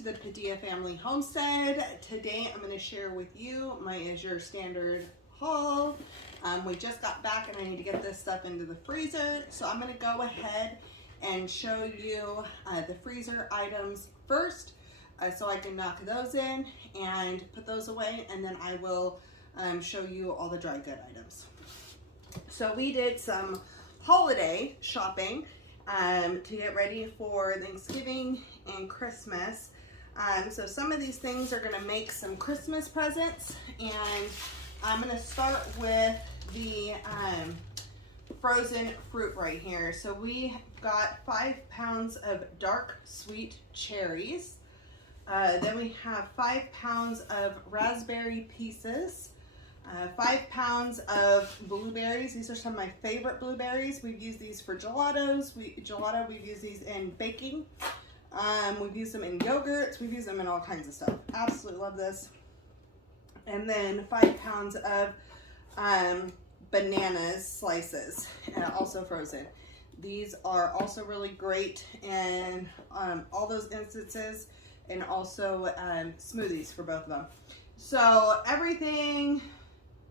to the Padilla Family Homestead. Today I'm going to share with you my Azure Standard haul. We just got back and I need to get this stuff into the freezer. So I'm going to go ahead and show you the freezer items first so I can knock those in and put those away, and then I will show you all the dry good items. So we did some holiday shopping to get ready for Thanksgiving and Christmas. So some of these things are going to make some Christmas presents, and I'm going to start with the frozen fruit right here. So we got 5 pounds of dark sweet cherries. Then we have 5 pounds of raspberry pieces. 5 pounds of blueberries. These are some of my favorite blueberries. We've used these for gelatos. We've used these in baking. We've used them in yogurts. We've used them in all kinds of stuff. Absolutely love this. And then 5 pounds of bananas slices, also frozen. These are also really great in all those instances, and also smoothies for both of them. So everything,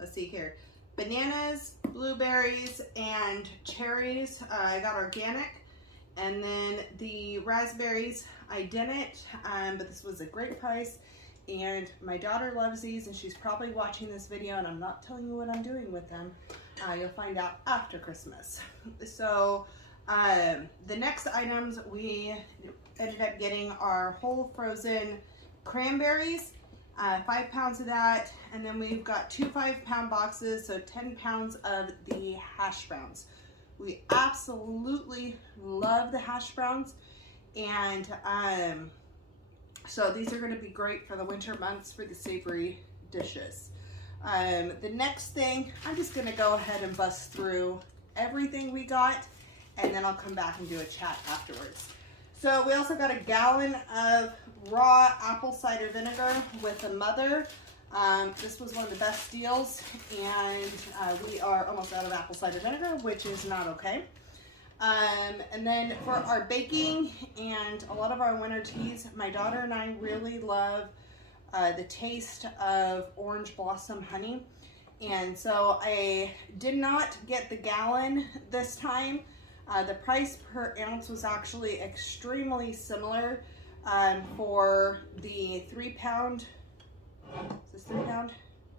let's see here, bananas, blueberries, and cherries, I got organic. And then the raspberries, I didn't, but this was a great price. And my daughter loves these, and she's probably watching this video, and I'm not telling you what I'm doing with them. You'll find out after Christmas. So the next items we ended up getting are whole frozen cranberries. 5 pounds of that, and then we've got 2 5-pound boxes, so 10 pounds of the hash browns. We absolutely love the hash browns, and so these are going to be great for the winter months for the savory dishes. The next thing, I'm just going to go ahead and bust through everything we got, and then I'll come back and do a chat afterwards. So we also got a gallon of raw apple cider vinegar with a mother. This was one of the best deals, and we are almost out of apple cider vinegar, which is not okay. And then for our baking and a lot of our winter teas, my daughter and I really love the taste of orange blossom honey. And so I did not get the gallon this time. The price per ounce was actually extremely similar for the 3 pound, is this 3 pound?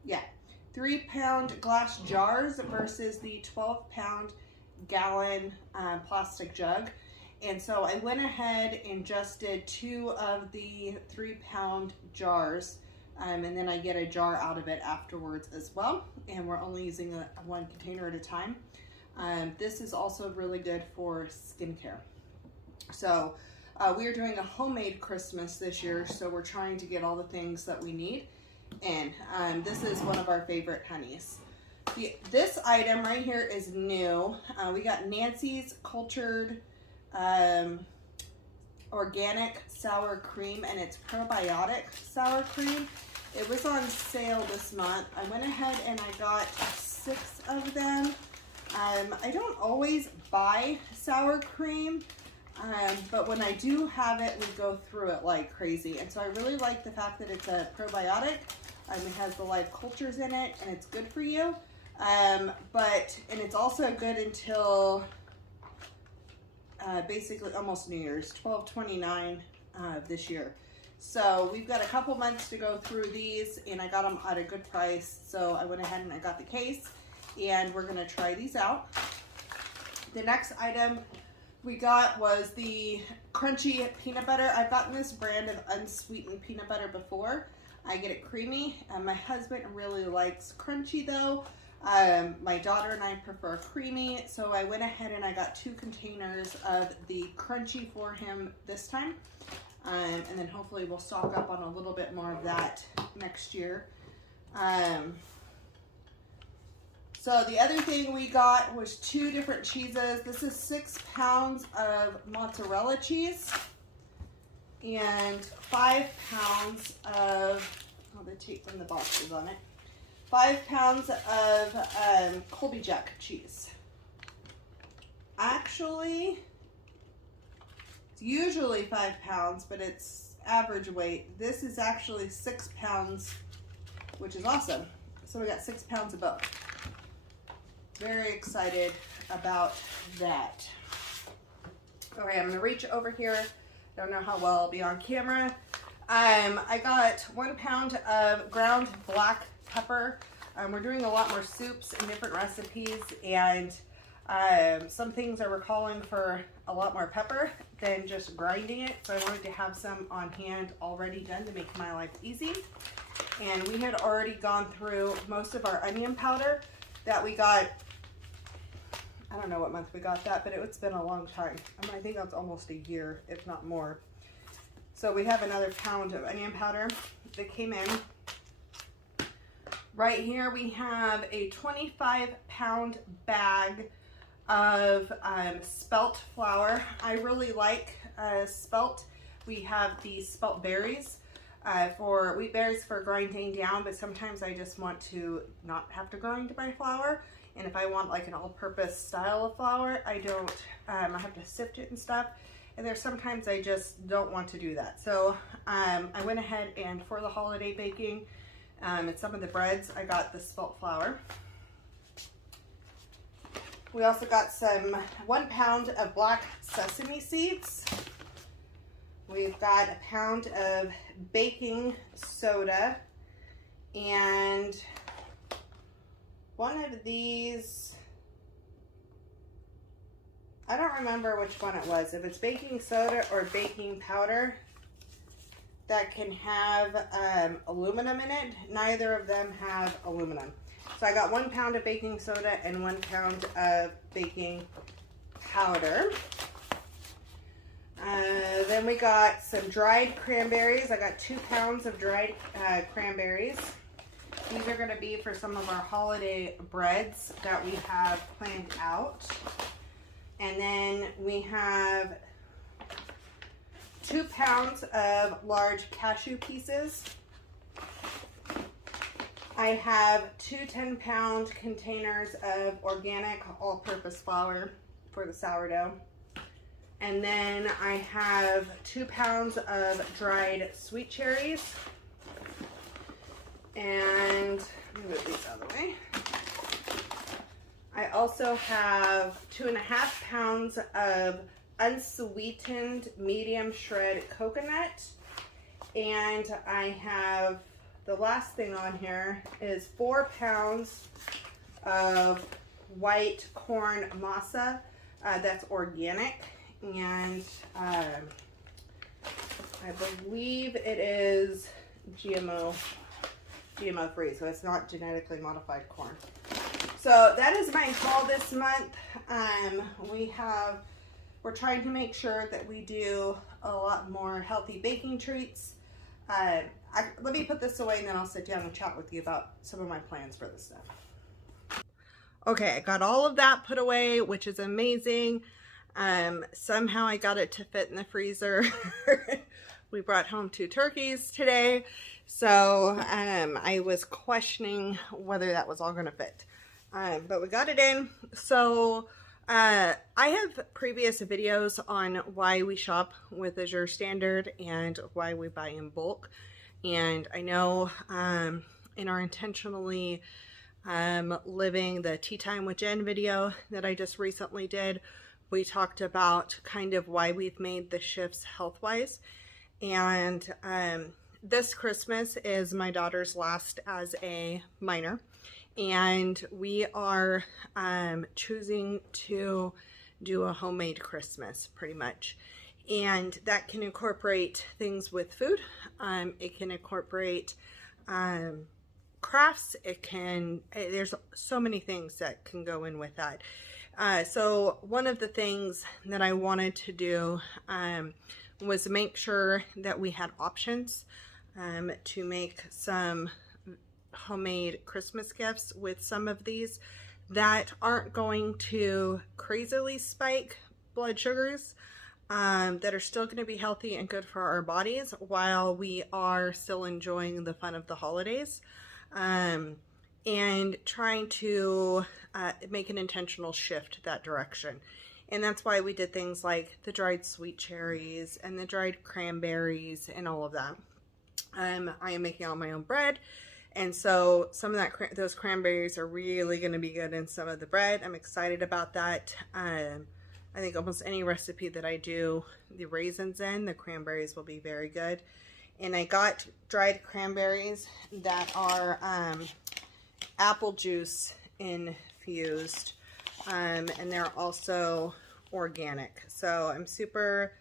Yeah, 3 pound glass jars versus the 12 pound gallon plastic jug. And so I went ahead and just did 2 of the 3 pound jars, and then I get a jar out of it afterwards as well. And we're only using one container at a time. This is also really good for skincare. So we are doing a homemade Christmas this year, so we're trying to get all the things that we need. And this is one of our favorite honeys. This item right here is new. We got Nancy's cultured organic sour cream, and it's probiotic sour cream. It was on sale this month. I went ahead and I got 6 of them. I don't always buy sour cream, but when I do have it, we go through it like crazy. And so I really like the fact that it's a probiotic. It has the live cultures in it, and it's good for you. And it's also good until basically almost New Year's, 12/29 this year. So we've got a couple months to go through these, and I got them at a good price. So I went ahead and I got the case, and we're gonna try these out. The next item we got was the crunchy peanut butter. I've gotten this brand of unsweetened peanut butter before. I get it creamy. My husband really likes crunchy though. My daughter and I prefer creamy, so I went ahead and I got 2 containers of the crunchy for him this time. And then hopefully we'll stock up on a little bit more of that next year. So the other thing we got was 2 different cheeses. This is 6 pounds of mozzarella cheese and 5 pounds of, oh, the tape from the box is on it. 5 pounds of Colby Jack cheese. Actually, it's usually 5 pounds, but it's average weight. This is actually 6 pounds, which is awesome. So we got 6 pounds of both. Very excited about that. Okay, I'm gonna reach over here. Don't know how well I'll be on camera. I got 1 pound of ground black pepper. We're doing a lot more soups and different recipes, and some things are calling for a lot more pepper than just grinding it. So I wanted to have some on hand already done to make my life easy. And we had already gone through most of our onion powder that we got. I don't know what month we got that, but it's been a long time. I think that's almost a year, if not more. So we have another pound of onion powder that came in. Right here we have a 25-pound bag of spelt flour. I really like spelt. We have the spelt berries for wheat berries for grinding down, but sometimes I just want to not have to grind my flour. And if I want like an all-purpose style of flour, I don't, I have to sift it and stuff. And there's sometimes I just don't want to do that. So I went ahead and for the holiday baking, and some of the breads, I got the spelt flour. We also got some 1 pound of black sesame seeds. We've got a pound of baking soda and one of these, I don't remember which one it was, if it's baking soda or baking powder that can have aluminum in it. Neither of them have aluminum. So I got 1 pound of baking soda and 1 pound of baking powder. Then we got some dried cranberries. I got 2 pounds of dried cranberries. These are going to be for some of our holiday breads that we have planned out. And then we have 2 pounds of large cashew pieces. I have 2 10-pound containers of organic all-purpose flour for the sourdough. And then I have 2 pounds of dried sweet cherries. And let me move these out of the way. I also have 2.5 pounds of unsweetened medium shred coconut. And I have, the last thing on here is 4 pounds of white corn masa. That's organic. And I believe it is GMO free, so it's not genetically modified corn. So that is my haul this month. We're trying to make sure that we do a lot more healthy baking treats. Let me put this away and then I'll sit down and chat with you about some of my plans for this stuff. Okay, I got all of that put away, which is amazing. Somehow I got it to fit in the freezer. We brought home 2 turkeys today, so I was questioning whether that was all going to fit. But we got it in. So I have previous videos on why we shop with Azure Standard and why we buy in bulk. And I know in our intentionally living the tea time with Jen video that I just recently did, we talked about kind of why we've made the shifts health-wise. And this Christmas is my daughter's last as a minor. And we are choosing to do a homemade Christmas, pretty much. And that can incorporate things with food. It can incorporate crafts. There's so many things that can go in with that. So one of the things that I wanted to do was make sure that we had options to make some homemade Christmas gifts with some of these that aren't going to crazily spike blood sugars, that are still going to be healthy and good for our bodies while we are still enjoying the fun of the holidays, and trying to make an intentional shift that direction. And that's why we did things like the dried sweet cherries and the dried cranberries and all of that. I am making all my own bread. And so some of those cranberries are really going to be good in some of the bread. I'm excited about that. I think almost any recipe that I do the raisins in, the cranberries will be very good. And I got dried cranberries that are apple juice infused, and they're also organic. So I'm super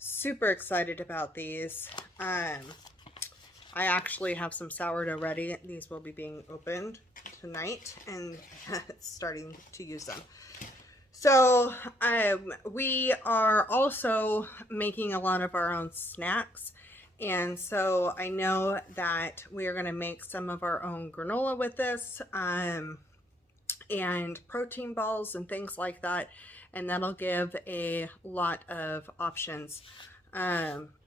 excited about these. I actually have some sourdough ready. These will be being opened tonight and starting to use them. So we are also making a lot of our own snacks. And so I know that we are going to make some of our own granola with this, and protein balls and things like that. And that'll give a lot of options.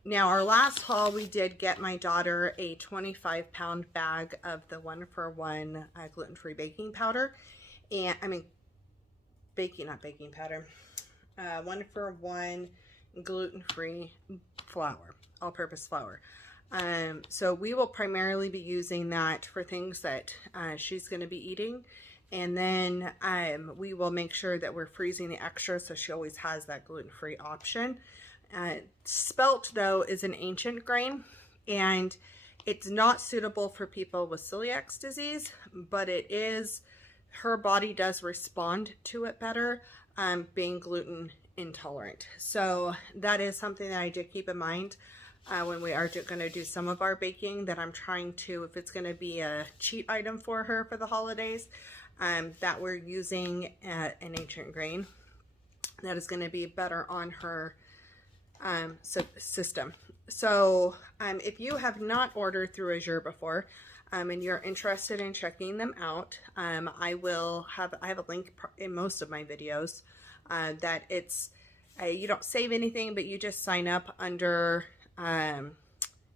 Now our last haul, we did get my daughter a 25-pound bag of the 1-for-1 gluten-free baking powder. And I mean, not baking powder, 1-for-1 gluten-free flour, all-purpose flour. So we will primarily be using that for things that she's going to be eating. And then we will make sure that we're freezing the extra so she always has that gluten-free option. Spelt, though, is an ancient grain, and it's not suitable for people with celiac disease, but her body does respond to it better, being gluten intolerant. So that is something that I did keep in mind when we are going to do some of our baking, that I'm trying to, if it's going to be a cheat item for her for the holidays, that we're using an ancient grain that is going to be better on her system. So if you have not ordered through Azure before, and you're interested in checking them out, I have a link in most of my videos that it's you don't save anything, but you just sign up under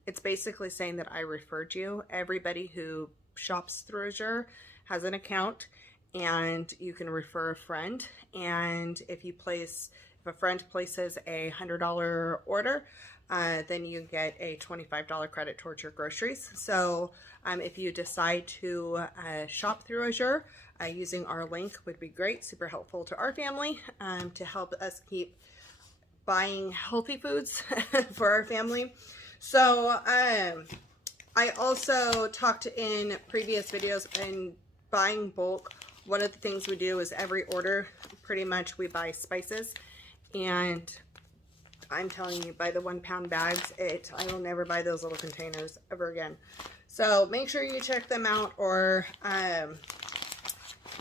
it's basically saying that I referred you. Everybody who shops through Azure has an account, and you can refer a friend. And if a friend places a $100 order, then you get a $25 credit towards your groceries. So if you decide to shop through Azure, using our link would be great, super helpful to our family, to help us keep buying healthy foods for our family. So I also talked in previous videos, in buying bulk, one of the things we do is every order, pretty much we buy spices. And I'm telling you, by the 1-pound bags, I will never buy those little containers ever again. So make sure you check them out, or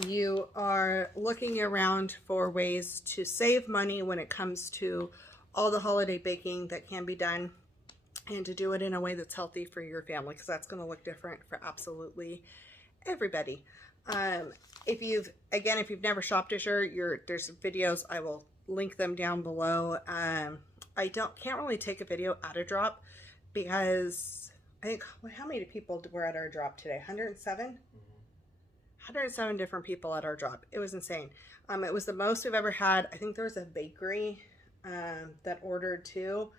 you are looking around for ways to save money when it comes to all the holiday baking that can be done, and to do it in a way that's healthy for your family, because that's going to look different for absolutely everybody. If you've never shopped Azure, there's videos, I will link them down below. I can't really take a video at a drop, because I think, how many people were at our drop today? 107? 107 different people at our drop. It was insane. It was the most we've ever had. I think there was a bakery that ordered too.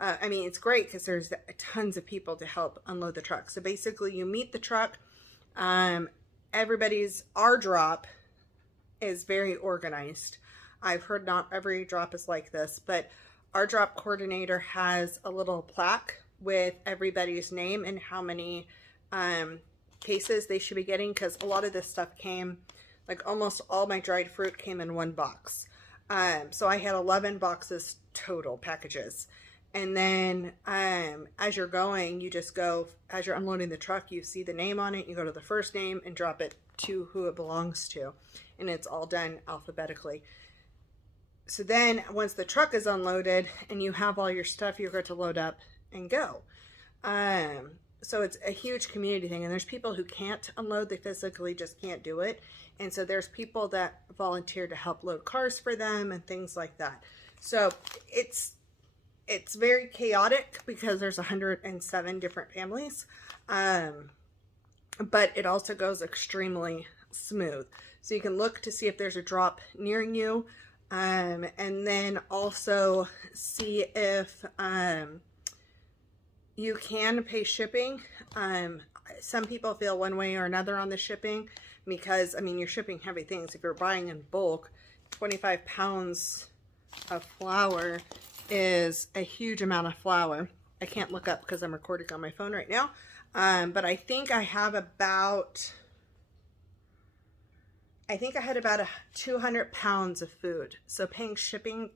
I mean, it's great because there's tons of people to help unload the truck. So basically you meet the truck. Our drop is very organized. I've heard not every drop is like this, but our drop coordinator has a little plaque with everybody's name and how many cases they should be getting, because a lot of this stuff came, like almost all my dried fruit came in one box. So I had 11 boxes total, packages. And then as you're going, you just go, as you're unloading the truck, you see the name on it, you go to the first name and drop it to who it belongs to. And it's all done alphabetically. So then once the truck is unloaded and you have all your stuff, you're going to load up and go. So it's a huge community thing, and there's people who can't unload, they physically just can't do it. And so there's people that volunteer to help load cars for them and things like that. So it's very chaotic because there's 107 different families, but it also goes extremely smooth. So you can look to see if there's a drop near you. And then also see if you can pay shipping. Some people feel one way or another on the shipping because, I mean, you're shipping heavy things. If you're buying in bulk, 25 pounds of flour is a huge amount of flour. I can't look up because I'm recording on my phone right now. But I think I have about, I had about 200 pounds of food. So paying shipping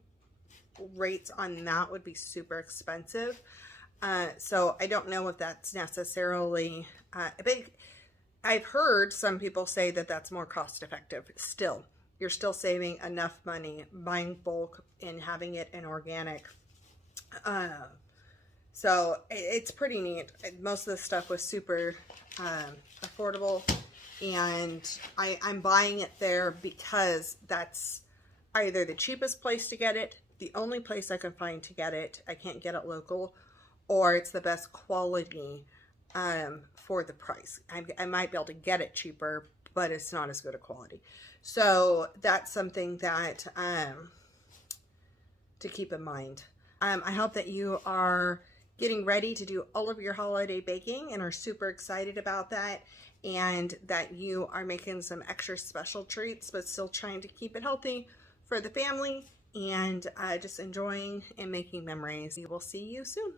rates on that would be super expensive. So I don't know if that's necessarily, but I've heard some people say that that's more cost effective. Still, you're still saving enough money buying bulk and having it in organic. So it's pretty neat. Most of the stuff was super affordable, and I'm buying it there because that's either the cheapest place to get it, the only place I can find to get it. I can't get it local, or it's the best quality for the price. I might be able to get it cheaper, but it's not as good a quality. So that's something that to keep in mind. I hope that you are getting ready to do all of your holiday baking and are super excited about that, and that you are making some extra special treats but still trying to keep it healthy for the family, and just enjoying and making memories. We will see you soon.